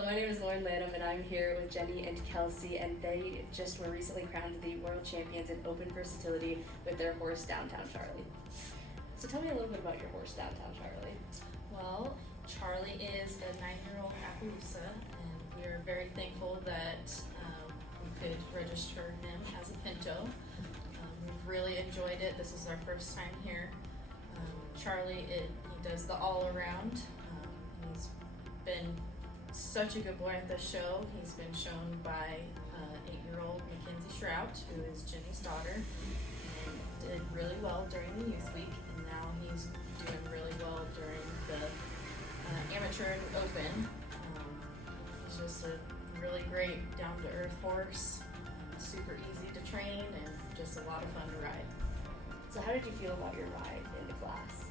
Hello, my name is Lauren Lanham, and I'm here with Jennie and Kelsey, and they just were recently crowned the world champions in open versatility with their horse, Downtown Charlie. So tell me a little bit about your horse, Downtown Charlie. Well, Charlie is a 9-year-old Appaloosa, and we are very thankful that we could register him as a Pinto. We've really enjoyed it. This is our first time here. Charlie, he does the all-around. He's been such a good boy at the show. He's been shown by 8-year-old Shrout, who is Jennie's daughter, and did really well during the youth week, and now he's doing really well during the amateur and open. He's just a really great down-to-earth horse, super easy to train, and just a lot of fun to ride. So how did you feel about your ride in the class?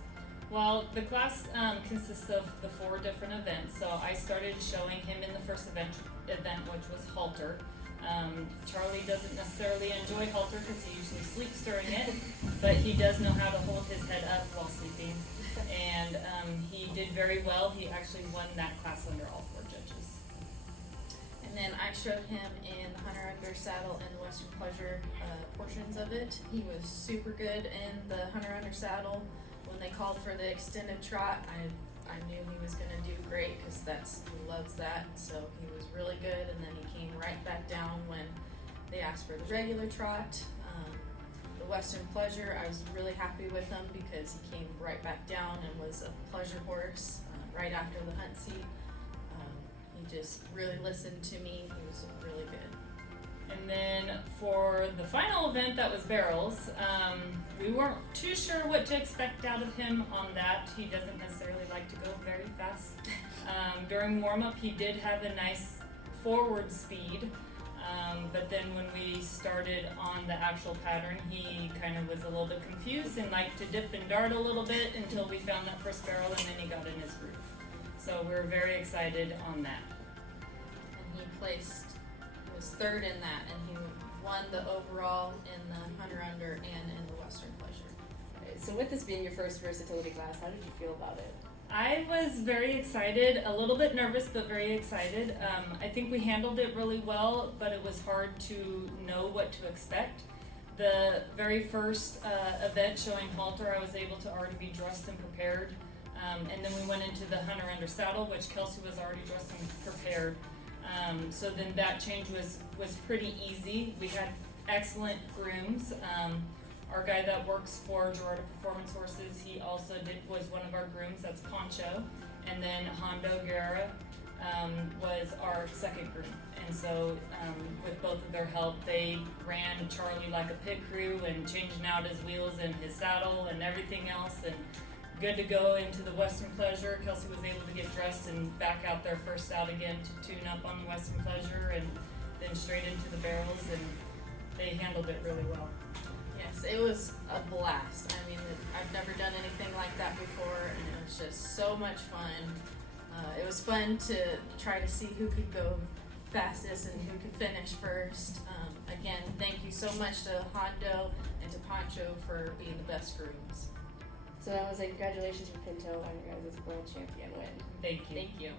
Well, the class consists of the 4 different events. So I started showing him in the first event which was halter. Charlie doesn't necessarily enjoy halter because he usually sleeps during it, but he does know how to hold his head up while sleeping. And he did very well. He actually won that class under all 4 judges. And then I showed him in the Hunter Under Saddle and the Western Pleasure portions of it. He was super good in the Hunter Under Saddle. When they called for the extended trot, I knew he was going to do great because he loves that. So he was really good, and then he came right back down when they asked for the regular trot. The Western Pleasure, I was really happy with him because he came right back down and was a pleasure horse right after the hunt seat. He just really listened to me. He was really good. And then for the final event, that was barrels, we weren't too sure what to expect out of him on that. He doesn't necessarily like to go very fast. During warm-up, he did have a nice forward speed, but then when we started on the actual pattern, he kind of was a little bit confused and liked to dip and dart a little bit until we found that first barrel, and then he got in his groove. So we were very excited on that. And he was 3rd in that, and he won the overall in the Hunter Under and in the Western Pleasure. So with this being your first versatility class, how did you feel about it? I was very excited, a little bit nervous, but very excited. I think we handled it really well, but it was hard to know what to expect. The very first event showing halter, I was able to already be dressed and prepared. And then we went into the Hunter Under Saddle, which Kelsey was already dressed and prepared. So then that change was pretty easy. We had excellent grooms. Our guy that works for Gerardo Performance Horses, he also was one of our grooms. That's Poncho, and then Hondo Guerra was our second groom. And so with both of their help, they ran Charlie like a pit crew and changing out his wheels and his saddle and everything else. And good to go into the Western Pleasure. Kelsey was able to get dressed and back out there first out again to tune up on the Western Pleasure, and then straight into the barrels, and they handled it really well. Yes, it was a blast. I mean, I've never done anything like that before, and it was just so much fun. It was fun to try to see who could go fastest and who could finish first. Again, thank you so much to Hondo and to Poncho for being the best grooms. So I was like, congratulations for Pinto on your guys' world champion win. Thank you. Thank you.